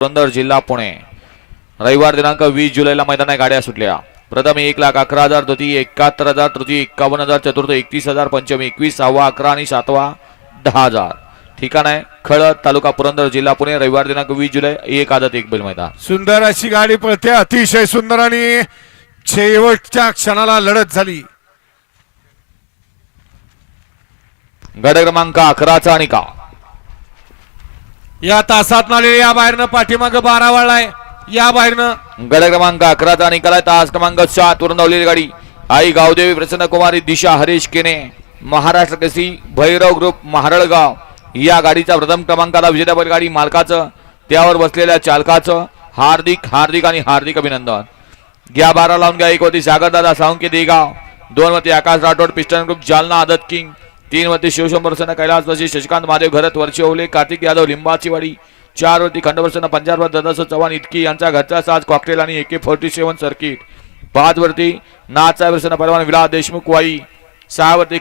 पुरंदर जिल्हा पुणे. रविवार दिनांक वीस जुलैला मैदानात गाड्या सुटल्या. प्रथम एक लाख अकरा हजार द्वितीय एकाहत्तर हजार तृतीय एक्कावन्न हजार चतुर्थ एकतीस हजार पंचमी एकवीस सहावा अकरा आणि सातवा दहा हजार. ठिकाण आहे खळद तालुका पुरंदर जिल्हा पुणे रविवार दिनांक वीस जुलै एक आदत एक बैल मैदान. सुंदर अशी गाडी पळते अतिशय सुंदर आणि शेवटच्या क्षणाला लढत झाली. गड क्रमांक अकराचा आणि का या तासात नाले या बाहेरनं पाठीमाग बारा वळलाय. या बाहेरनं गड क्रमांक अकराचा निकालाय. तास क्रमांक सात वरून धावलेली गाडी. आई गावदेवी प्रसन्न कुमारी दिशा हरीश केने महाराष्ट्र केसरी भैरव ग्रुप महारळगाव. या गाडीचा प्रथम क्रमांकाला विजेता बैलगाडी मालकाचं त्यावर बसलेल्या चालकाचं हार्दिक हार्दिक आणि हार्दिक अभिनंदन. घ्या बारा लावून घ्या. एक होती सागरदादा सावंके देगाव. दोन वरती आकाश राठोड पिस्टन ग्रुप जालना आदत किंग. तीन वरती शिवशंभर प्रसन्न कैलास वशी शशिकांत महादेव घरत वर्षे ओले कार्तिक यादव लिंबाचीवाडी चार वरती खंडप्रसन्न पंजाब ददास चव्हाण इतकी यांचा घरचा साज कॉकटेल आणि एके फोर्टी सेव्हन सर्किट पाच वरती नाचा प्रसन्न परवान विलास देशमुख वाई. सहा वरती